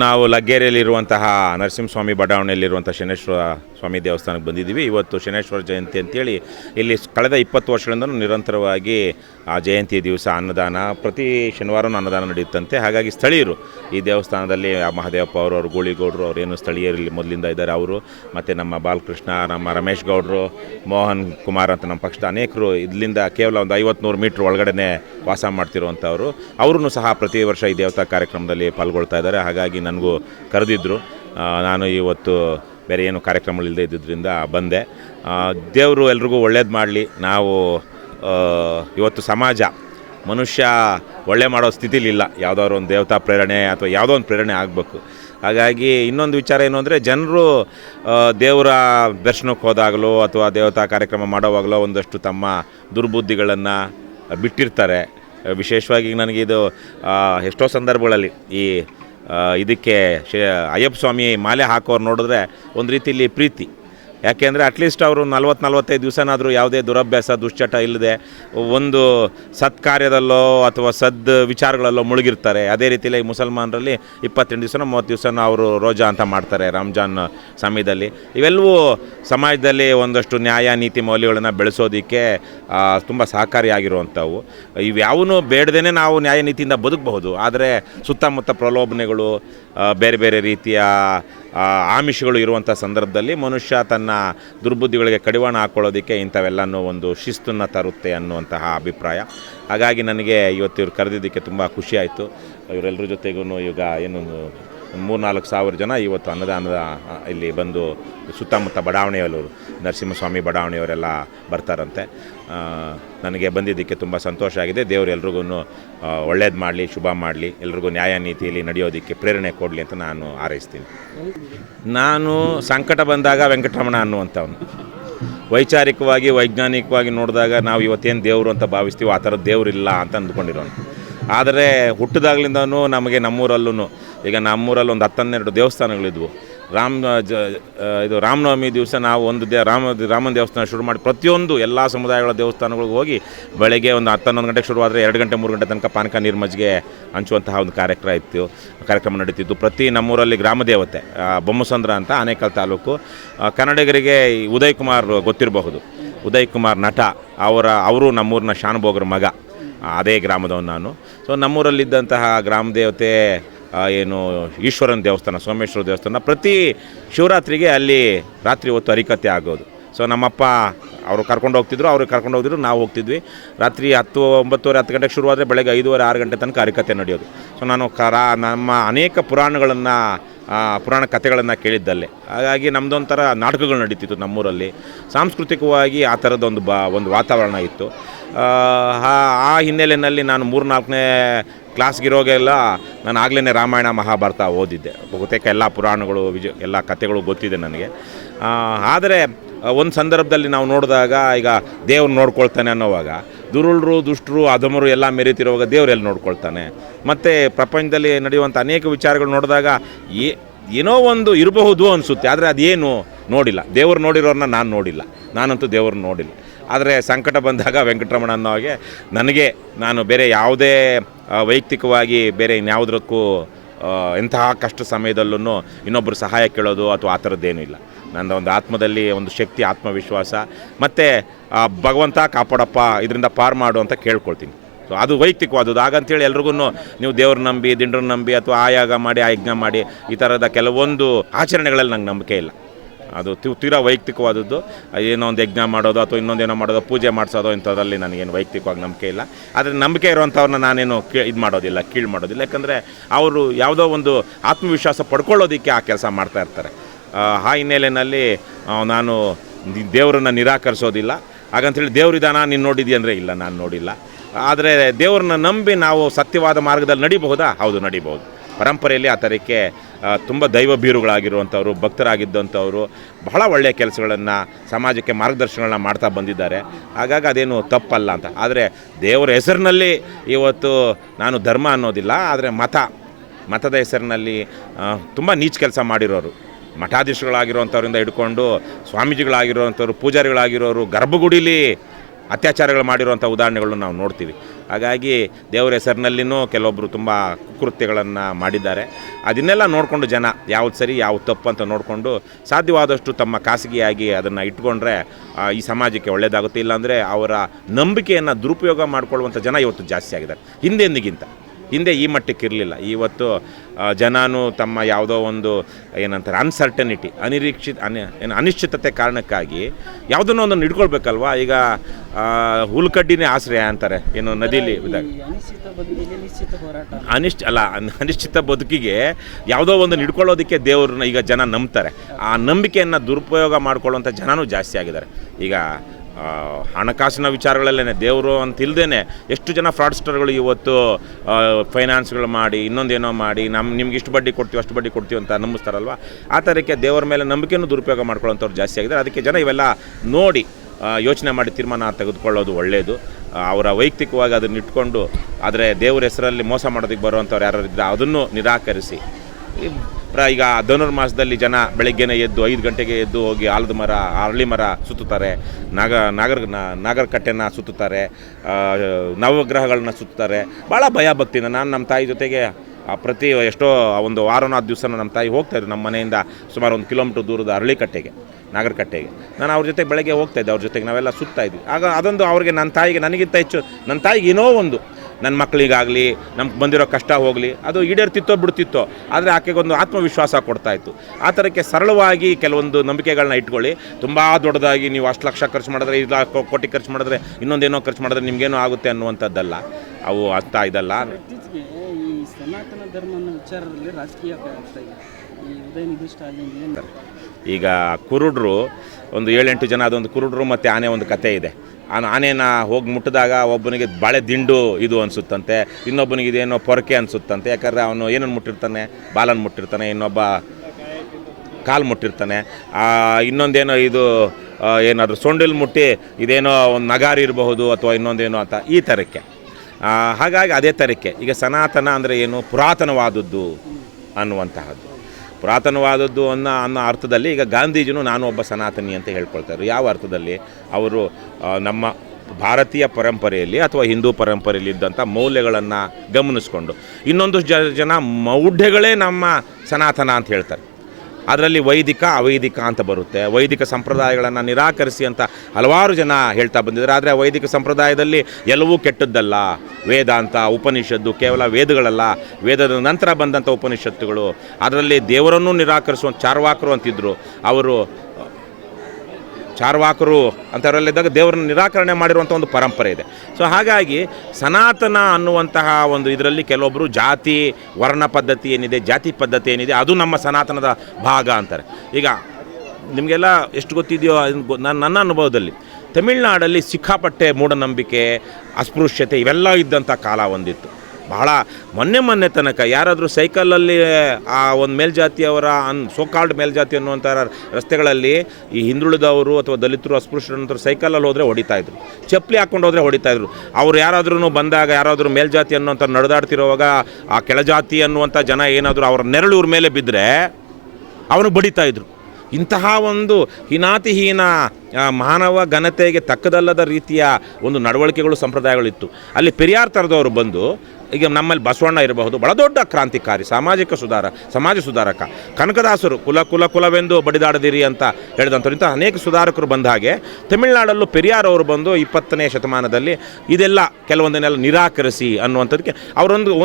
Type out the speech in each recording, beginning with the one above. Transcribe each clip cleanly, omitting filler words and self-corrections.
ನಾವು ಲಗ್ಗೆರೆಯಲ್ಲಿರುವಂತಹ ನರಸಿಂಹಸ್ವಾಮಿ ಬಡಾವಣೆಯಲ್ಲಿರುವಂಥ ಶನೇಶ್ವರ ಸ್ವಾಮಿ ದೇವಸ್ಥಾನಕ್ಕೆ ಬಂದಿದ್ದೀವಿ. ಇವತ್ತು ಶನೇಶ್ವರ ಜಯಂತಿ ಅಂತೇಳಿ ಇಲ್ಲಿ ಕಳೆದ 20 ವರ್ಷಗಳಿಂದಲೂ ನಿರಂತರವಾಗಿ ಆ ಜಯಂತಿ ದಿವಸ ಅನ್ನದಾನ, ಪ್ರತಿ ಶನಿವಾರನೂ ಅನ್ನದಾನ ನಡೆಯುತ್ತಂತೆ. ಹಾಗಾಗಿ ಸ್ಥಳೀಯರು ಈ ದೇವಸ್ಥಾನದಲ್ಲಿ ಮಹದೇವಪ್ಪ ಅವರು ಗೂಳಿಗೌಡರು ಅವರೇನು ಸ್ಥಳೀಯರಲ್ಲಿ ಮೊದಲಿಂದ ಇದ್ದಾರೆ, ಅವರು ಮತ್ತು ನಮ್ಮ ಬಾಲಕೃಷ್ಣ, ನಮ್ಮ ರಮೇಶ್ ಗೌಡರು, ಮೋಹನ್ ಕುಮಾರ್ ಅಂತ ನಮ್ಮ ಪಕ್ಷದ ಅನೇಕರು ಇಲ್ಲಿಂದ ಕೇವಲ ಒಂದು 50-100 ಮೀಟ್ರ್ ಒಳಗಡೆ ವಾಸ ಮಾಡ್ತಿರುವಂಥವ್ರು. ಅವರೂ ಸಹ ಪ್ರತಿ ವರ್ಷ ಈ ದೇವತಾ ಕಾರ್ಯಕ್ರಮದಲ್ಲಿ ಪಾಲ್ಗೊಳ್ತಾ ಇದ್ದಾರೆ. ಹಾಗಾಗಿ ನನಗೂ ಕರೆದಿದ್ದರು. ನಾನು ಇವತ್ತು ಬೇರೆ ಏನು ಕಾರ್ಯಕ್ರಮಗಳಿಲ್ಲದೆ ಇದ್ದಿದ್ದರಿಂದ ಬಂದೆ. ದೇವರು ಎಲ್ರಿಗೂ ಒಳ್ಳೇದು ಮಾಡಲಿ. ನಾವು ಇವತ್ತು ಸಮಾಜ ಮನುಷ್ಯ ಒಳ್ಳೆ ಮಾಡೋ ಸ್ಥಿತಿಲಿಲ್ಲ. ಯಾವುದಾದ್ರು ಒಂದು ದೇವತಾ ಪ್ರೇರಣೆ ಅಥವಾ ಯಾವುದೋ ಒಂದು ಪ್ರೇರಣೆ ಆಗಬೇಕು. ಹಾಗಾಗಿ ಇನ್ನೊಂದು ವಿಚಾರ ಏನು ಅಂದರೆ, ಜನರು ದೇವರ ದರ್ಶನಕ್ಕೆ ಹೋದಾಗಲೋ ಅಥವಾ ದೇವತಾ ಕಾರ್ಯಕ್ರಮ ಮಾಡೋವಾಗಲೋ ಒಂದಷ್ಟು ತಮ್ಮ ದುರ್ಬುದ್ಧಿಗಳನ್ನು ಬಿಟ್ಟಿರ್ತಾರೆ. ವಿಶೇಷವಾಗಿ ನನಗಿದು ಎಷ್ಟೋ ಸಂದರ್ಭಗಳಲ್ಲಿ ಈ ಇದಕ್ಕೆ ಅಯ್ಯಪ್ಪ ಸ್ವಾಮಿ ಮಾಲೆ ಹಾಕೋರು ನೋಡಿದ್ರೆ ಒಂದು ರೀತಿಯಲ್ಲಿ ಪ್ರೀತಿ. ಯಾಕೆಂದರೆ ಅಟ್ಲೀಸ್ಟ್ ಅವರು 40-45 ದಿವಸನಾದರೂ ಯಾವುದೇ ದುರಭ್ಯಾಸ ದುಶ್ಚಟ ಇಲ್ಲದೆ ಒಂದು ಸತ್ಕಾರ್ಯದಲ್ಲೋ ಅಥವಾ ವಿಚಾರಗಳಲ್ಲೋ ಮುಳುಗಿರ್ತಾರೆ. ಅದೇ ರೀತಿಯಲ್ಲಿ ಮುಸಲ್ಮಾನರಲ್ಲಿ 28 ದಿವಸನೋ 30 ದಿವಸನೋ ಅವರು ರೋಜಾ ಅಂತ ಮಾಡ್ತಾರೆ ರಂಜಾನ್ ಸಮಯದಲ್ಲಿ. ಇವೆಲ್ಲವೂ ಸಮಾಜದಲ್ಲಿ ಒಂದಷ್ಟು ನ್ಯಾಯ ನೀತಿ ಮೌಲ್ಯಗಳನ್ನು ಬೆಳೆಸೋದಕ್ಕೆ ತುಂಬ ಸಹಕಾರಿಯಾಗಿರುವಂಥವು. ಇವ್ಯಾವೂ ಬೇಡದೇ ನಾವು ನ್ಯಾಯ ನೀತಿಯಿಂದ ಬದುಕಬಹುದು. ಆದರೆ ಸುತ್ತಮುತ್ತ ಪ್ರಲೋಭನೆಗಳು, ಬೇರೆ ಬೇರೆ ರೀತಿಯ ಆಮಿಷಗಳು ಇರುವಂಥ ಸಂದರ್ಭದಲ್ಲಿ ಮನುಷ್ಯ ತನ್ನ ದುರ್ಬುದ್ಧಿಗಳಿಗೆ ಕಡಿವಾಣ ಹಾಕ್ಕೊಳ್ಳೋದಕ್ಕೆ ಇಂಥವೆಲ್ಲನೂ ಒಂದು ಶಿಸ್ತನ್ನು ತರುತ್ತೆ ಅನ್ನುವಂತಹ ಅಭಿಪ್ರಾಯ. ಹಾಗಾಗಿ ನನಗೆ ಇವತ್ತು ಇವ್ರು ಕರೆದಿದ್ದಕ್ಕೆ ತುಂಬ ಖುಷಿಯಾಯಿತು. ಇವರೆಲ್ಲರ ಜೊತೆಗೂ ಈಗ ಏನು 3-4 ಸಾವಿರ ಜನ ಇವತ್ತು ಅನ್ನದಾನದ ಇಲ್ಲಿ ಬಂದು ಸುತ್ತಮುತ್ತ ಬಡಾವಣೆಯವರು ನರಸಿಂಹಸ್ವಾಮಿ ಬಡಾವಣೆಯವರೆಲ್ಲ ಬರ್ತಾರಂತೆ. ನನಗೆ ಬಂದಿದ್ದಕ್ಕೆ ತುಂಬ ಸಂತೋಷ ಆಗಿದೆ. ದೇವರು ಎಲ್ರಿಗೂ ಒಳ್ಳೇದು ಮಾಡಲಿ, ಶುಭ ಮಾಡಲಿ, ಎಲ್ರಿಗೂ ನ್ಯಾಯ ನೀತಿಯಲ್ಲಿ ನಡೆಯೋದಕ್ಕೆ ಪ್ರೇರಣೆ ಕೊಡಲಿ ಅಂತ ನಾನು ಹಾರೈಸ್ತೀನಿ. ನಾನು ಸಂಕಟ ಬಂದಾಗ ವೆಂಕಟರಮಣ ಅನ್ನುವಂಥವನು. ವೈಚಾರಿಕವಾಗಿ ವೈಜ್ಞಾನಿಕವಾಗಿ ನೋಡಿದಾಗ ನಾವು ಇವತ್ತೇನು ದೇವರು ಅಂತ ಭಾವಿಸ್ತೀವೋ ಆ ಥರದ ದೇವರಿಲ್ಲ ಅಂತ ಅಂದ್ಕೊಂಡಿರೋನು. ಆದರೆ ಹುಟ್ಟಿದಾಗಲಿಂದನೂ ನಮಗೆ ನಮ್ಮೂರಲ್ಲೂ, ಈಗ ನಮ್ಮೂರಲ್ಲಿ ಒಂದು 10-12 ದೇವಸ್ಥಾನಗಳಿದ್ವು. ಇದು ರಾಮನವಮಿ ದಿವಸ ನಾವು ಒಂದು ರಾಮನ ದೇವಸ್ಥಾನ ಶುರು ಮಾಡಿ ಪ್ರತಿಯೊಂದು ಎಲ್ಲ ಸಮುದಾಯಗಳ ದೇವಸ್ಥಾನಗಳಿಗೆ ಹೋಗಿ ಬೆಳಗ್ಗೆ ಒಂದು 10-11 ಗಂಟೆಗೆ ಶುರುವಾದರೆ 2 ಗಂಟೆ 3 ಗಂಟೆ ತನಕ ಪಾನಕ ನೀರು ಮಜ್ಜಿಗೆ ಹಂಚುವಂತಹ ಒಂದು ಕಾರ್ಯಕ್ರಮ ನಡೀತಿತ್ತು. ಪ್ರತಿ ನಮ್ಮೂರಲ್ಲಿ ಗ್ರಾಮ ದೇವತೆ ಬೊಮ್ಮಸಂದ್ರ ಅಂತ, ಆನೇಕಲ್ ತಾಲೂಕು. ಕನ್ನಡಿಗರಿಗೆ ಉದಯ್ ಕುಮಾರ್ ಗೊತ್ತಿರಬಹುದು. ಉದಯ್ ಕುಮಾರ್ ನಟ, ಅವರು ನಮ್ಮೂರಿನ ಶಾನುಭೋಗರ ಮಗ. ಅದೇ ಗ್ರಾಮದವನು ನಾನು. ಸೊ ನಮ್ಮೂರಲ್ಲಿದ್ದಂತಹ ಗ್ರಾಮ ದೇವತೆ ಏನು ಈಶ್ವರನ ದೇವಸ್ಥಾನ, ಸೋಮೇಶ್ವರ ದೇವಸ್ಥಾನ, ಪ್ರತಿ ಶಿವರಾತ್ರಿಗೆ ಅಲ್ಲಿ ರಾತ್ರಿ ಹೊತ್ತು ಹರಿಕತೆ ಆಗೋದು. ಸೊ ನಮ್ಮಪ್ಪ ಅವರು ಕರ್ಕೊಂಡು ಹೋಗ್ತಿದ್ರು, ನಾವು ಹೋಗ್ತಿದ್ವಿ. ರಾತ್ರಿ 9-10 ಗಂಟೆಗೆ ಶುರುವಾದರೆ ಬೆಳಗ್ಗೆ 5-6 ಗಂಟೆ ತನಕ ಹರಿಕತೆ ನಡೆಯೋದು. ಸೊ ನಾನು ನಮ್ಮ ಅನೇಕ ಪುರಾಣ ಕಥೆಗಳನ್ನು ಕೇಳಿದ್ದಲ್ಲೇ. ಹಾಗಾಗಿ ನಮ್ಮದೊಂಥರ ನಾಟಕಗಳು ನಡೀತಿತ್ತು ನಮ್ಮೂರಲ್ಲಿ. ಸಾಂಸ್ಕೃತಿಕವಾಗಿ ಆ ಥರದ ಒಂದು ವಾತಾವರಣ ಇತ್ತು. ಆ ಹಿನ್ನೆಲೆಯಲ್ಲಿ ನಾನು 3-4ನೇ ಕ್ಲಾಸ್ಗಿರೋಗೆಲ್ಲ ನಾನು ಆಗಲೇ ರಾಮಾಯಣ ಮಹಾಭಾರತ ಓದಿದ್ದೆ. ಬಹುತೇಕ ಎಲ್ಲ ಪುರಾಣಗಳು ಎಲ್ಲ ಕಥೆಗಳು ಗೊತ್ತಿದೆ ನನಗೆ. ಆದರೆ ಒಂದು ಸಂದರ್ಭದಲ್ಲಿ ನಾವು ನೋಡಿದಾಗ, ಈಗ ದೇವ್ರು ನೋಡ್ಕೊಳ್ತಾನೆ ಅನ್ನೋವಾಗ ದುರುಳರು, ದುಷ್ಟರು, ಅಧಮರು ಎಲ್ಲ ಮೆರೀತಿರುವಾಗ ದೇವರೆಲ್ಲ ನೋಡ್ಕೊಳ್ತಾನೆ. ಮತ್ತು ಪ್ರಪಂಚದಲ್ಲಿ ನಡೆಯುವಂಥ ಅನೇಕ ವಿಚಾರಗಳು ನೋಡಿದಾಗ ಏನೋ ಒಂದು ಇರಬಹುದು ಅನಿಸುತ್ತೆ. ಆದರೆ ಅದೇನು ನೋಡಿಲ್ಲ. ದೇವರು ನೋಡಿರೋರನ್ನ ನಾನು ನೋಡಿಲ್ಲ. ನಾನಂತೂ ದೇವ್ರನ್ನ ನೋಡಿಲ್ಲ. ಆದರೆ ಸಂಕಟ ಬಂದಾಗ ವೆಂಕಟರಮಣ ಅನ್ನೋ ಹಾಗೆ ನಾನು ಬೇರೆ ಯಾವುದೇ ವೈಯಕ್ತಿಕವಾಗಿ ಬೇರೆ ಇನ್ಯಾವುದಕ್ಕೂ ಎಂತಹ ಕಷ್ಟ ಸಮಯದಲ್ಲೂ ಇನ್ನೊಬ್ಬರು ಸಹಾಯ ಕೇಳೋದು ಅಥವಾ ಆ ಥರದ್ದೇನೂ ಇಲ್ಲ. ನನ್ನ ಒಂದು ಆತ್ಮದಲ್ಲಿ ಒಂದು ಶಕ್ತಿ, ಆತ್ಮವಿಶ್ವಾಸ, ಮತ್ತು ಭಗವಂತ ಕಾಪಾಡಪ್ಪ, ಇದರಿಂದ ಪಾರು ಮಾಡು ಅಂತ ಕೇಳ್ಕೊಳ್ತೀನಿ. ಸೊ ಅದು ವೈಯಕ್ತಿಕವಾದದ್ದು. ಹಾಗಂತೇಳಿ ಎಲ್ರಿಗೂ ನೀವು ದೇವ್ರನ್ನ ನಂಬಿ, ದಿಂಡ್ರನ್ನ ನಂಬಿ ಅಥವಾ ಆ ಯಾಗ ಮಾಡಿ, ಆ ಯಜ್ಞ ಮಾಡಿ, ಈ ಥರದ ಕೆಲವೊಂದು ಆಚರಣೆಗಳಲ್ಲಿ ನಂಗೆ ನಂಬಿಕೆ ಇಲ್ಲ. ಅದು ತೀರಾ ವೈಯಕ್ತಿಕವಾದದ್ದು. ಏನೋ ಒಂದು ಯಜ್ಞ ಮಾಡೋದು ಅಥವಾ ಇನ್ನೊಂದೇನೋ ಮಾಡೋದು, ಪೂಜೆ ಮಾಡಿಸೋದು, ಇಂಥದ್ರಲ್ಲಿ ನನಗೇನು ವೈಯಕ್ತಿಕವಾಗಿ ನಂಬಿಕೆ ಇಲ್ಲ. ಆದರೆ ನಂಬಿಕೆ ಇರೋವಂಥವ್ರನ್ನ ನಾನೇನು ಕೀಳು ಮಾಡೋದಿಲ್ಲ. ಯಾಕಂದರೆ ಅವರು ಯಾವುದೋ ಒಂದು ಆತ್ಮವಿಶ್ವಾಸ ಪಡ್ಕೊಳ್ಳೋದಕ್ಕೆ ಆ ಕೆಲಸ ಮಾಡ್ತಾಯಿರ್ತಾರೆ. ಆ ಹಿನ್ನೆಲೆಯಲ್ಲಿ ನಾನು ದೇವರನ್ನು ನಿರಾಕರಿಸೋದಿಲ್ಲ. ಹಾಗಂತೇಳಿ ದೇವರಿದಾನ ನೀನು ನೋಡಿದ್ದೀಯ ಅಂದರೆ ಇಲ್ಲ, ನಾನು ನೋಡಿಲ್ಲ. ಆದರೆ ದೇವರನ್ನ ನಂಬಿ ನಾವು ಸತ್ಯವಾದ ಮಾರ್ಗದಲ್ಲಿ ನಡಿಬಹುದಾ? ಹೌದು, ನಡಿಬಹುದು. ಪರಂಪರೆಯಲ್ಲಿ ಆ ಥರಕ್ಕೆ ತುಂಬ ದೈವ ಬೀರುಗಳಾಗಿರುವಂಥವ್ರು, ಭಕ್ತರಾಗಿದ್ದಂಥವರು ಬಹಳ ಒಳ್ಳೆಯ ಕೆಲಸಗಳನ್ನು, ಸಮಾಜಕ್ಕೆ ಮಾರ್ಗದರ್ಶನಗಳನ್ನ ಮಾಡ್ತಾ ಬಂದಿದ್ದಾರೆ. ಹಾಗಾಗಿ ಅದೇನು ತಪ್ಪಲ್ಲ ಅಂತ. ಆದರೆ ದೇವರ ಹೆಸರಿನಲ್ಲಿ ಇವತ್ತು ನಾನು ಧರ್ಮ ಅನ್ನೋದಿಲ್ಲ. ಆದರೆ ಮತದ ಹೆಸರಿನಲ್ಲಿ ತುಂಬ ನೀಚ ಕೆಲಸ ಮಾಡಿರೋರು, ಮಠಾಧೀಶಗಳಾಗಿರುವಂಥವ್ರಿಂದ ಹಿಡ್ಕೊಂಡು ಸ್ವಾಮೀಜಿಗಳಾಗಿರುವಂಥವ್ರು, ಪೂಜಾರಿಗಳಾಗಿರೋರು, ಗರ್ಭಗುಡಿಲಿ ಅತ್ಯಾಚಾರಗಳು ಮಾಡಿರುವಂಥ ಉದಾಹರಣೆಗಳನ್ನು ನಾವು ನೋಡ್ತೀವಿ. ಹಾಗಾಗಿ ದೇವರ ಹೆಸರಿನಲ್ಲಿನೂ ಕೆಲವೊಬ್ಬರು ತುಂಬ ಕುಕೃತ್ಯಗಳನ್ನು ಮಾಡಿದ್ದಾರೆ. ಅದನ್ನೆಲ್ಲ ನೋಡಿಕೊಂಡು ಜನ ಯಾವ್ದು ಸರಿ ಯಾವ್ದು ತಪ್ಪು ಅಂತ ನೋಡಿಕೊಂಡು ಸಾಧ್ಯವಾದಷ್ಟು ತಮ್ಮ ಖಾಸಗಿಯಾಗಿ ಅದನ್ನು ಇಟ್ಕೊಂಡ್ರೆ ಈ ಸಮಾಜಕ್ಕೆ ಒಳ್ಳೆಯದಾಗುತ್ತೆ. ಇಲ್ಲಾಂದರೆ ಅವರ ನಂಬಿಕೆಯನ್ನು ದುರುಪಯೋಗ ಮಾಡಿಕೊಳ್ಳುವಂಥ ಜನ ಇವತ್ತು ಜಾಸ್ತಿ ಆಗಿದ್ದಾರೆ ಹಿಂದೆಂದಿಗಿಂತ. ಹಿಂದೆ ಈ ಮಟ್ಟಕ್ಕೆ ಇರಲಿಲ್ಲ. ಇವತ್ತು ಜನನೂ ತಮ್ಮ ಯಾವುದೋ ಒಂದು ಏನಂತಾರೆ ಅನ್ಸರ್ಟನಿಟಿ ಅನಿಶ್ಚಿತತೆ ಕಾರಣಕ್ಕಾಗಿ ಯಾವುದನ್ನೋ ಒಂದನ್ನು ಹಿಡ್ಕೊಳ್ಬೇಕಲ್ವ. ಈಗ ಹುಲ್ಕಡ್ಡಿನೇ ಆಶ್ರಯ ಅಂತಾರೆ, ಏನು ನದಿಲಿ ಇದ್ದಾಗ ಅನಿಶ್ಚಿತ ಬದುಕಿಗೆ ಯಾವುದೋ ಒಂದು ಹಿಡ್ಕೊಳ್ಳೋದಕ್ಕೆ ದೇವ್ರನ್ನ ಈಗ ಜನ ನಂಬ್ತಾರೆ. ಆ ನಂಬಿಕೆಯನ್ನು ದುರುಪಯೋಗ ಮಾಡ್ಕೊಳ್ಳುವಂಥ ಜನನೂ ಜಾಸ್ತಿ ಆಗಿದ್ದಾರೆ. ಈಗ ಹಣಕಾಸಿನ ವಿಚಾರಗಳಲ್ಲೇ ದೇವರು ಅಂತ ಇಲ್ಲದೇ ಎಷ್ಟು ಜನ ಫ್ರಾಡ್ಸ್ಟರ್ಗಳು ಇವತ್ತು ಫೈನಾನ್ಸ್ಗಳು ಮಾಡಿ ಇನ್ನೊಂದೇನೋ ಮಾಡಿ ನಿಮ್ಗೆ ಇಷ್ಟು ಬಡ್ಡಿ ಕೊಡ್ತೀವಿ ಅಷ್ಟು ಬಡ್ಡಿ ಕೊಡ್ತೀವಿ ಅಂತ ನಂಬಿಸ್ತಾರಲ್ವ. ಆ ಥರಕ್ಕೆ ದೇವರ ಮೇಲೆ ನಂಬಿಕೆಯನ್ನು ದುರುಪಯೋಗ ಮಾಡ್ಕೊಳ್ಳೋಂಥವ್ರು ಜಾಸ್ತಿ ಆಗಿದ್ದಾರೆ. ಅದಕ್ಕೆ ಜನ ಇವೆಲ್ಲ ನೋಡಿ ಯೋಚನೆ ಮಾಡಿ ತೀರ್ಮಾನ ತೆಗೆದುಕೊಳ್ಳೋದು ಒಳ್ಳೆಯದು. ಅವರ ವೈಯಕ್ತಿಕವಾಗಿ ಅದನ್ನು ಇಟ್ಕೊಂಡು ಆದರೆ ದೇವರ ಹೆಸರಲ್ಲಿ ಮೋಸ ಮಾಡೋದಕ್ಕೆ ಬರುವಂಥವ್ರು ಯಾರು ಇದ್ದರೆ ಅದನ್ನು ನಿರಾಕರಿಸಿ. ಈಗ ಧನುರ್ಮಾಸದಲ್ಲಿ ಜನ ಬೆಳಗ್ಗೆನೇ ಎದ್ದು 5 ಗಂಟೆಗೆ ಎದ್ದು ಹೋಗಿ ಆಲದ ಮರ ಅರಳಿ ಮರ ಸುತ್ತುತ್ತಾರೆ, ನಾಗರಕಟ್ಟೆನ ಸುತ್ತುತ್ತಾರೆ, ನವಗ್ರಹಗಳನ್ನ ಸುತ್ತುತ್ತಾರೆ. ಭಾಳ ಭಯಭಕ್ತಿಯಿಂದ ನಾನು ನಮ್ಮ ತಾಯಿ ಜೊತೆಗೆ ಪ್ರತಿ ಎಷ್ಟೋ ಒಂದು ವಾರನ 10 ದಿವಸ ನಮ್ಮ ತಾಯಿ ಹೋಗ್ತಾಯಿದ್ರು. ನಮ್ಮ ಮನೆಯಿಂದ ಸುಮಾರು 1 ಕಿಲೋಮೀಟ್ರ್ ದೂರದ ಅರಳಿಕಟ್ಟೆಗೆ, ನಾಗರಕಟ್ಟೆಗೆ ನಾನು ಅವ್ರ ಜೊತೆಗೆ ಬೆಳಗ್ಗೆ ಹೋಗ್ತಾಯಿದ್ದೆ. ಅವ್ರ ಜೊತೆಗೆ ನಾವೆಲ್ಲ ಸುತ್ತಾಯಿದ್ವಿ. ಆಗ ಅದೊಂದು ಅವ್ರಿಗೆ ನನ್ನ ತಾಯಿಗೆ ನನಗಿಂತ ಹೆಚ್ಚು ನನ್ನ ತಾಯಿಗೆ ಏನೋ ಒಂದು ನನ್ನ ಮಕ್ಕಳಿಗಾಗಲಿ ನಮ್ಗೆ ಬಂದಿರೋ ಕಷ್ಟ ಹೋಗಲಿ ಅದು ಈಡೇರ್ತಿತ್ತೋ ಬಿಡ್ತಿತ್ತೋ, ಆದರೆ ಆಕೆಗೊಂದು ಆತ್ಮವಿಶ್ವಾಸ ಕೊಡ್ತಾಯಿತ್ತು. ಆ ಥರಕ್ಕೆ ಸರಳವಾಗಿ ಕೆಲವೊಂದು ನಂಬಿಕೆಗಳನ್ನ ಇಟ್ಕೊಳ್ಳಿ. ತುಂಬ ದೊಡ್ಡದಾಗಿ ನೀವು 10 ಲಕ್ಷ ಖರ್ಚು ಮಾಡಿದ್ರೆ 5 ಕೋಟಿ ಖರ್ಚು ಮಾಡಿದ್ರೆ ಇನ್ನೊಂದೇನೋ ಖರ್ಚು ಮಾಡಿದ್ರೆ ನಿಮಗೇನೋ ಆಗುತ್ತೆ ಅನ್ನುವಂಥದ್ದಲ್ಲ. ಅವು ಅರ್ಥ ಇದಲ್ಲ. ಈ ಸನಾತನ ಧರ್ಮದ ವಿಚಾರದಲ್ಲಿ ರಾಜಕೀಯ ಆಗ್ತಾ ಇದೆ. ಈ ಉದಯನಿಧಿ ಸ್ಟಾಲಿನ್ ಈಗ ಕುರುಡ್ರು ಒಂದು 7-8 ಜನ, ಅದೊಂದು ಕುರುಡ್ರು ಮತ್ತು ಆನೆ ಒಂದು ಕತೆ ಇದೆ. ಆನೆನ ಹೋಗಿ ಮುಟ್ಟಿದಾಗ ಒಬ್ಬನಿಗೆ ಬಾಳೆ ದಿಂಡು ಇದು ಅನಿಸುತ್ತಂತೆ, ಇನ್ನೊಬ್ಬನಿಗೆ ಇದೇನೋ ಪೊರಕೆ ಅನಿಸುತ್ತಂತೆ. ಯಾಕಂದರೆ ಅವನು ಏನನ್ನು ಮುಟ್ಟಿರ್ತಾನೆ, ಬಾಲನ್ನು ಮುಟ್ಟಿರ್ತಾನೆ, ಇನ್ನೊಬ್ಬ ಕಾಲು ಮುಟ್ಟಿರ್ತಾನೆ, ಇನ್ನೊಂದೇನೋ ಇದು ಏನಾದರೂ ಸೊಂಡಿಲ್ ಮುಟ್ಟಿ ಇದೇನೋ ಒಂದು ನಗಾರಿ ಇರಬಹುದು ಅಥವಾ ಇನ್ನೊಂದೇನೋ ಅಂತ ಈ ಥರಕ್ಕೆ. ಹಾಗಾಗಿ ಅದೇ ಥರಕ್ಕೆ ಈಗ ಸನಾತನ ಅಂದರೆ ಏನು, ಪುರಾತನವಾದದ್ದು ಅನ್ನುವಂತಹದ್ದು. ಪುರಾತನವಾದದ್ದು ಅನ್ನೋ ಅರ್ಥದಲ್ಲಿ ಈಗ ಗಾಂಧೀಜಿನೂ ನಾನು ಒಬ್ಬ ಸನಾತನಿ ಅಂತ ಹೇಳ್ಕೊಳ್ತಾರೆ. ಯಾವ ಅರ್ಥದಲ್ಲಿ? ಅವರು ನಮ್ಮ ಭಾರತೀಯ ಪರಂಪರೆಯಲ್ಲಿ ಅಥವಾ ಹಿಂದೂ ಪರಂಪರೆಯಲ್ಲಿ ಇದ್ದಂಥ ಮೌಲ್ಯಗಳನ್ನು ಗಮನಿಸ್ಕೊಂಡು, ಇನ್ನೊಂದು ಜನ ಮೌಢ್ಯಗಳೇ ನಮ್ಮ ಸನಾತನ ಅಂತ ಹೇಳ್ತಾರೆ. ಅದರಲ್ಲಿ ವೈದಿಕ ಅವೈದಿಕ ಅಂತ ಬರುತ್ತೆ. ವೈದಿಕ ಸಂಪ್ರದಾಯಗಳನ್ನು ನಿರಾಕರಿಸಿ ಅಂತ ಹಲವಾರು ಜನ ಹೇಳ್ತಾ ಬಂದಿದ್ದಾರೆ. ಆದರೆ ವೈದಿಕ ಸಂಪ್ರದಾಯದಲ್ಲಿ ಎಲ್ಲವೂ ಕೆಟ್ಟದ್ದಲ್ಲ. ವೇದಾಂತ, ಉಪನಿಷತ್ತು ಕೇವಲ ವೇದಗಳಲ್ಲ, ವೇದದ ನಂತರ ಬಂದಂಥ ಉಪನಿಷತ್ತುಗಳು. ಅದರಲ್ಲಿ ದೇವರನ್ನು ನಿರಾಕರಿಸುವಂಥ ಚಾರ್ವಾಕರು ಅಂತಿದ್ದರು. ಅವರು ಚಾರ್ವಾಕರು ಅಂಥವರಲ್ಲಿದ್ದಾಗ ದೇವರನ್ನು ನಿರಾಕರಣೆ ಮಾಡಿರುವಂಥ ಒಂದು ಪರಂಪರೆ ಇದೆ. ಸೊ ಹಾಗಾಗಿ ಸನಾತನ ಅನ್ನುವಂತಹ ಒಂದು ಇದರಲ್ಲಿ ಕೆಲವೊಬ್ಬರು ಜಾತಿ ವರ್ಣ ಪದ್ಧತಿ ಏನಿದೆ, ಜಾತಿ ಪದ್ಧತಿ ಏನಿದೆ, ಅದು ನಮ್ಮ ಸನಾತನದ ಭಾಗ ಅಂತಾರೆ. ಈಗ ನಿಮಗೆಲ್ಲ ಎಷ್ಟು ಗೊತ್ತಿದೆಯೋ ನನ್ನ ಅನುಭವದಲ್ಲಿ ತಮಿಳುನಾಡಲ್ಲಿ ಸಿಕ್ಕಾಪಟ್ಟೆ ಮೂಢನಂಬಿಕೆ, ಅಸ್ಪೃಶ್ಯತೆ ಇವೆಲ್ಲ ಇದ್ದಂಥ ಕಾಲ ಒಂದಿತ್ತು. ಬಹಳ ಮೊನ್ನೆ ತನಕ ಯಾರಾದರೂ ಸೈಕಲಲ್ಲಿ ಆ ಒಂದು ಮೇಲ್ಜಾತಿಯವರ ಸೋಕಾಲ್ಡ್ ಮೇಲ್ಜಾತಿ ಅನ್ನುವಂಥ ರಸ್ತೆಗಳಲ್ಲಿ ಈ ಹಿಂದುಳಿದವರು ಅಥವಾ ದಲಿತರು ಅಸ್ಪೃಶ್ಯರಂತ ಸೈಕಲಲ್ಲಿ ಹೋದರೆ ಹೊಡಿತಾಯಿದ್ರು, ಚಪ್ಪಲಿ ಹಾಕ್ಕೊಂಡು ಹೋದರೆ ಹೊಡಿತಾಯಿದ್ರು. ಅವ್ರು ಯಾರಾದ್ರೂ ಬಂದಾಗ ಯಾರಾದರೂ ಮೇಲ್ಜಾತಿ ಅನ್ನೋಂಥ ನಡೆದಾಡ್ತಿರೋವಾಗ ಆ ಕೆಳಜಾತಿ ಅನ್ನುವಂಥ ಜನ ಏನಾದರೂ ಅವರ ನೆರಳು ಇವ್ರ ಮೇಲೆ ಬಿದ್ದರೆ ಅವನು ಬಡಿತಾಯಿದ್ರು. ಇಂತಹ ಒಂದು ಹೀನಾತಿಹೀನ ಮಾನವ ಘನತೆಗೆ ತಕ್ಕದಲ್ಲದ ರೀತಿಯ ಒಂದು ನಡವಳಿಕೆಗಳು, ಸಂಪ್ರದಾಯಗಳಿತ್ತು. ಅಲ್ಲಿ ಪೆರಿಯಾರ್ ಥರದವರು ಬಂದು, ಈಗ ನಮ್ಮಲ್ಲಿ ಬಸವಣ್ಣ ಇರಬಹುದು, ಬಹಳ ದೊಡ್ಡ ಕ್ರಾಂತಿಕಾರಿ, ಸಮಾಜ ಸುಧಾರಕ. ಕನಕದಾಸರು ಕುಲವೆಂದು ಬಡಿದಾಡದಿರಿ ಅಂತ ಹೇಳಿದಂಥವ್ರು. ಇಂಥ ಅನೇಕ ಸುಧಾರಕರು ಬಂದ ಹಾಗೆ ತಮಿಳುನಾಡಲ್ಲೂ ಪೆರಿಯಾರ್ ಅವರು ಬಂದು 20ನೇ ಶತಮಾನದಲ್ಲಿ ಇದೆಲ್ಲ ಕೆಲವೊಂದನ್ನೆಲ್ಲ ನಿರಾಕರಿಸಿ ಅನ್ನುವಂಥದ್ದಕ್ಕೆ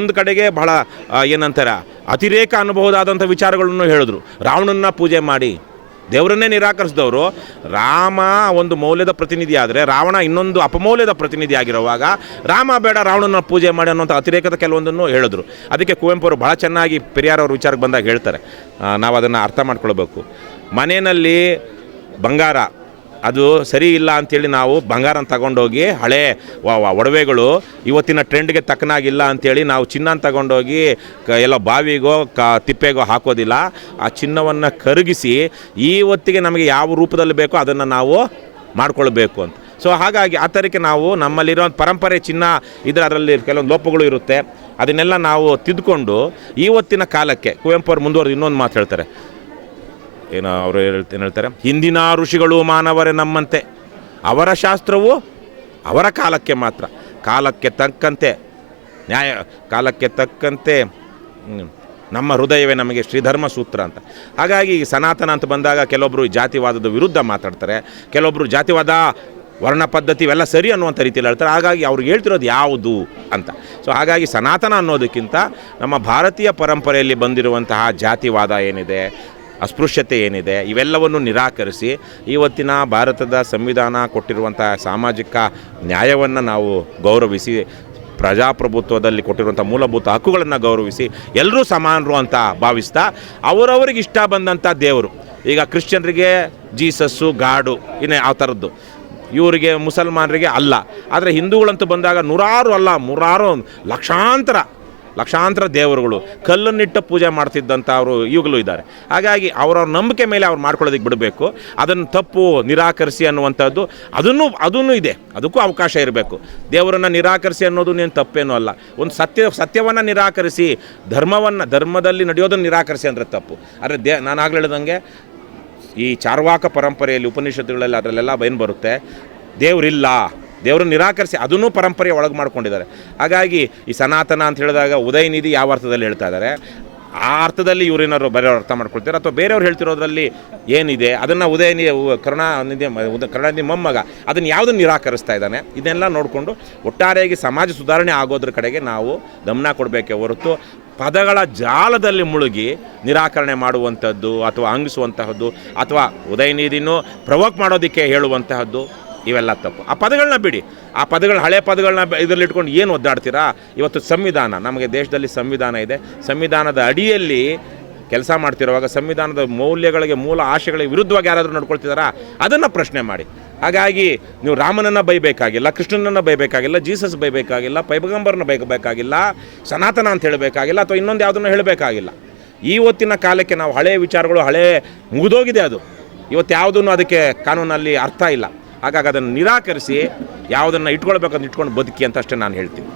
ಒಂದು ಕಡೆಗೆ ಬಹಳ ಏನಂತಾರೆ ಅತಿರೇಕ ಅನ್ನಬಹುದಾದಂಥ ವಿಚಾರಗಳನ್ನು ಹೇಳಿದ್ರು. ರಾವಣನ ಪೂಜೆ ಮಾಡಿ ದೇವರನ್ನೇ ನಿರಾಕರಿಸಿದವರು. ರಾಮ ಒಂದು ಮೌಲ್ಯದ ಪ್ರತಿನಿಧಿ ಆದರೆ ರಾವಣ ಇನ್ನೊಂದು ಅಪಮೌಲ್ಯದ ಪ್ರತಿನಿಧಿ ಆಗಿರುವಾಗ ರಾಮ ಬೇಡ ರಾವಣನ ಪೂಜೆ ಮಾಡಿ ಅನ್ನೋಂಥ ಅತಿರೇಕದ ಕೆಲವೊಂದನ್ನು ಹೇಳಿದ್ರು. ಅದಕ್ಕೆ ಕುವೆಂಪು ಅವರು ಭಾಳ ಚೆನ್ನಾಗಿ ಪೆರಿಯಾರ್ ಅವ್ರ ವಿಚಾರಕ್ಕೆ ಬಂದಾಗ ಹೇಳ್ತಾರೆ, ನಾವು ಅದನ್ನು ಅರ್ಥ ಮಾಡ್ಕೊಳ್ಬೇಕು. ಮನೆಯಲ್ಲಿ ಬಂಗಾರ ಅದು ಸರಿ ಇಲ್ಲ ಅಂಥೇಳಿ ನಾವು ಬಂಗಾರನ ತಗೊಂಡೋಗಿ ಹಳೆ ಒಡವೆಗಳು ಇವತ್ತಿನ ಟ್ರೆಂಡ್ಗೆ ತಕ್ಕನಾಗಿಲ್ಲ ಅಂಥೇಳಿ ನಾವು ಚಿನ್ನನ ತಗೊಂಡೋಗಿ ಎಲ್ಲ ಬಾವಿಗೋ ತಿಪ್ಪೆಗೋ ಹಾಕೋದಿಲ್ಲ. ಆ ಚಿನ್ನವನ್ನು ಕರಗಿಸಿ ಇವತ್ತಿಗೆ ನಮಗೆ ಯಾವ ರೂಪದಲ್ಲಿ ಬೇಕೋ ಅದನ್ನು ನಾವು ಮಾಡ್ಕೊಳ್ಬೇಕು ಅಂತ. ಸೊ ಹಾಗಾಗಿ ಆ ಥರಕ್ಕೆ ನಾವು ನಮ್ಮಲ್ಲಿರೋ ಪರಂಪರೆ ಚಿನ್ನ ಇದ್ರೆ ಅದರಲ್ಲಿ ಕೆಲವೊಂದು ಲೋಪಗಳು ಇರುತ್ತೆ. ಅದನ್ನೆಲ್ಲ ನಾವು ತಿದ್ದುಕೊಂಡು ಇವತ್ತಿನ ಕಾಲಕ್ಕೆ ಕುವೆಂಪು ಅವರು ಮುಂದುವರೆದು ಇನ್ನೊಂದು ಮಾತು ಹೇಳ್ತಾರೆ. ಅವರು ಏನು ಹೇಳ್ತಾರೆ, ಹಿಂದಿನ ಋಷಿಗಳು ಮಾನವರೇ ನಮ್ಮಂತೆ, ಅವರ ಶಾಸ್ತ್ರವು ಅವರ ಕಾಲಕ್ಕೆ ಮಾತ್ರ, ಕಾಲಕ್ಕೆ ತಕ್ಕಂತೆ ನ್ಯಾಯ, ಕಾಲಕ್ಕೆ ತಕ್ಕಂತೆ ನಮ್ಮ ಹೃದಯವೇ ನಮಗೆ ಶ್ರೀಧರ್ಮ ಸೂತ್ರ ಅಂತ. ಹಾಗಾಗಿ ಸನಾತನ ಅಂತ ಬಂದಾಗ ಕೆಲವೊಬ್ಬರು ಜಾತಿವಾದದ ವಿರುದ್ಧ ಮಾತಾಡ್ತಾರೆ, ಕೆಲವೊಬ್ಬರು ಜಾತಿವಾದ ವರ್ಣ ಪದ್ಧತಿ ಇವೆಲ್ಲ ಸರಿ ಅನ್ನುವಂಥ ರೀತಿಯಲ್ಲಿ ಹೇಳ್ತಾರೆ. ಹಾಗಾಗಿ ಅವ್ರಿಗೆ ಹೇಳ್ತಿರೋದು ಯಾವುದು ಅಂತ. ಸೊ ಹಾಗಾಗಿ ಸನಾತನ ಅನ್ನೋದಕ್ಕಿಂತ ನಮ್ಮ ಭಾರತೀಯ ಪರಂಪರೆಯಲ್ಲಿ ಬಂದಿರುವಂತಹ ಜಾತಿವಾದ ಏನಿದೆ, ಅಸ್ಪೃಶ್ಯತೆ ಏನಿದೆ, ಇವೆಲ್ಲವನ್ನು ನಿರಾಕರಿಸಿ ಇವತ್ತಿನ ಭಾರತದ ಸಂವಿಧಾನ ಕೊಟ್ಟಿರುವಂಥ ಸಾಮಾಜಿಕ ನ್ಯಾಯವನ್ನು ನಾವು ಗೌರವಿಸಿ, ಪ್ರಜಾಪ್ರಭುತ್ವದಲ್ಲಿ ಕೊಟ್ಟಿರುವಂಥ ಮೂಲಭೂತ ಹಕ್ಕುಗಳನ್ನು ಗೌರವಿಸಿ ಎಲ್ಲರೂ ಸಮಾನರು ಅಂತ ಭಾವಿಸ್ತಾ ಅವರವರಿಗೆ ಇಷ್ಟ ಬಂದಂಥ ದೇವರು, ಈಗ ಕ್ರಿಶ್ಚಿಯನ್ರಿಗೆ ಜೀಸಸ್ಸು ಗಾಡು ಇನ್ನೇ ಆ ಥರದ್ದು, ಇವರಿಗೆ ಮುಸಲ್ಮಾನರಿಗೆ ಅಲ್ಲ. ಆದರೆ ಹಿಂದೂಗಳಂತೂ ಬಂದಾಗ ನೂರಾರು ಅಲ್ಲ ಮೂರಾರು ಲಕ್ಷಾಂತರ ದೇವರುಗಳು ಕಲ್ಲನ್ನಿಟ್ಟು ಪೂಜೆ ಮಾಡ್ತಿದ್ದಂಥವರು ಇವಾಗಲೂ ಇದ್ದಾರೆ. ಹಾಗಾಗಿ ಅವರವ್ರ ನಂಬಿಕೆ ಮೇಲೆ ಅವ್ರು ಮಾಡ್ಕೊಳ್ಳೋದಕ್ಕೆ ಬಿಡಬೇಕು. ಅದನ್ನು ತಪ್ಪು ನಿರಾಕರಿಸಿ ಅನ್ನುವಂಥದ್ದು ಅದೂ ಇದೆ, ಅದಕ್ಕೂ ಅವಕಾಶ ಇರಬೇಕು. ದೇವರನ್ನು ನಿರಾಕರಿಸಿ ಅನ್ನೋದು ಏನು ತಪ್ಪೇನೂ ಅಲ್ಲ. ಒಂದು ಸತ್ಯವನ್ನು ನಿರಾಕರಿಸಿ ಧರ್ಮದಲ್ಲಿ ನಡೆಯೋದನ್ನು ನಿರಾಕರಿಸಿ ಅಂದರೆ ತಪ್ಪು. ಆದರೆ ನಾನು ಆಗಲೇ ಹೇಳ್ದಂಗೆ ಈ ಚಾರ್ವಾಕ ಪರಂಪರೆಯಲ್ಲಿ ಉಪನಿಷತ್ತುಗಳಲ್ಲಿ ಅದರಲ್ಲೆಲ್ಲ ಏನು ಬರುತ್ತೆ, ದೇವರನ್ನು ನಿರಾಕರಿಸಿ ಅದನ್ನೂ ಪರಂಪರೆಯ ಒಳಗೆ ಮಾಡ್ಕೊಂಡಿದ್ದಾರೆ. ಹಾಗಾಗಿ ಈ ಸನಾತನ ಅಂತ ಹೇಳಿದಾಗ ಉದಯನಿಧಿ ಯಾವ ಅರ್ಥದಲ್ಲಿ ಹೇಳ್ತಾ ಇದ್ದಾರೆ, ಆ ಅರ್ಥದಲ್ಲಿ ಇವರೇನಾದ್ರು ಬೇರೆಯವ್ರು ಅರ್ಥ ಮಾಡ್ಕೊಳ್ತಾರೆ, ಅಥವಾ ಬೇರೆಯವ್ರು ಹೇಳ್ತಿರೋದ್ರಲ್ಲಿ ಏನಿದೆ ಅದನ್ನು ಕರುಣಾನಿಧಿ ಮೊಮ್ಮಗ ಅದನ್ನು ಯಾವುದನ್ನು ನಿರಾಕರಿಸ್ತಾ ಇದ್ದಾನೆ, ಇದನ್ನೆಲ್ಲ ನೋಡಿಕೊಂಡು ಒಟ್ಟಾರೆಯಾಗಿ ಸಮಾಜ ಸುಧಾರಣೆ ಆಗೋದ್ರ ಕಡೆಗೆ ನಾವು ಗಮನ ಕೊಡಬೇಕೇ ಹೊರತು ಪದಗಳ ಜಾಲದಲ್ಲಿ ಮುಳುಗಿ ನಿರಾಕರಣೆ ಮಾಡುವಂಥದ್ದು ಅಥವಾ ಹಂಗಿಸುವಂತಹದ್ದು ಅಥವಾ ಉದಯನಿಧಿನೂ ಪ್ರವೋಕ್ ಮಾಡೋದಕ್ಕೆ ಹೇಳುವಂತಹದ್ದು ಇವೆಲ್ಲ ತಪ್ಪು. ಆ ಪದಗಳನ್ನ ಬಿಡಿ, ಆ ಪದಗಳು ಹಳೆ ಪದಗಳನ್ನ ಇದರಲ್ಲಿ ಇಟ್ಕೊಂಡು ಏನು ಒದ್ದಾಡ್ತೀರಾ? ಇವತ್ತು ಸಂವಿಧಾನ, ನಮಗೆ ದೇಶದಲ್ಲಿ ಸಂವಿಧಾನ ಇದೆ, ಸಂವಿಧಾನದ ಅಡಿಯಲ್ಲಿ ಕೆಲಸ ಮಾಡ್ತಿರುವಾಗ ಸಂವಿಧಾನದ ಮೌಲ್ಯಗಳಿಗೆ ಮೂಲ ಆಶಯಗಳಿಗೆ ವಿರುದ್ಧವಾಗಿ ಯಾರಾದರೂ ನಡ್ಕೊಳ್ತಿದ್ದಾರಾ ಅದನ್ನು ಪ್ರಶ್ನೆ ಮಾಡಿ. ಹಾಗಾಗಿ ನೀವು ರಾಮನನ್ನು ಬೈಬೇಕಾಗಿಲ್ಲ, ಕೃಷ್ಣನನ್ನು ಬೈಬೇಕಾಗಿಲ್ಲ, ಜೀಸಸ್ ಬೈಬೇಕಾಗಿಲ್ಲ, ಪೈಗಂಬರನ್ನ ಬೈಬೇಕಾಗಿಲ್ಲ, ಸನಾತನ ಅಂತ ಹೇಳಬೇಕಾಗಿಲ್ಲ, ಅಥವಾ ಇನ್ನೊಂದು ಯಾವುದನ್ನು ಹೇಳಬೇಕಾಗಿಲ್ಲ. ಇವತ್ತಿನ ಕಾಲಕ್ಕೆ ನಾವು ಹಳೆಯ ವಿಚಾರಗಳು ಮುಗಿದೋಗಿದೆ. ಅದು ಇವತ್ತು ಯಾವುದೂ ಅದಕ್ಕೆ ಕಾನೂನಲ್ಲಿ ಅರ್ಥ ಇಲ್ಲ. ಹಾಗಾಗಿ ಅದನ್ನು ನಿರಾಕರಿಸಿ ಯಾವುದನ್ನು ಇಟ್ಕೊಳ್ಬೇಕಂತ ಇಟ್ಕೊಂಡು ಬದುಕಿ ಅಂತ ಅಷ್ಟೇ ನಾನು ಹೇಳ್ತೀನಿ.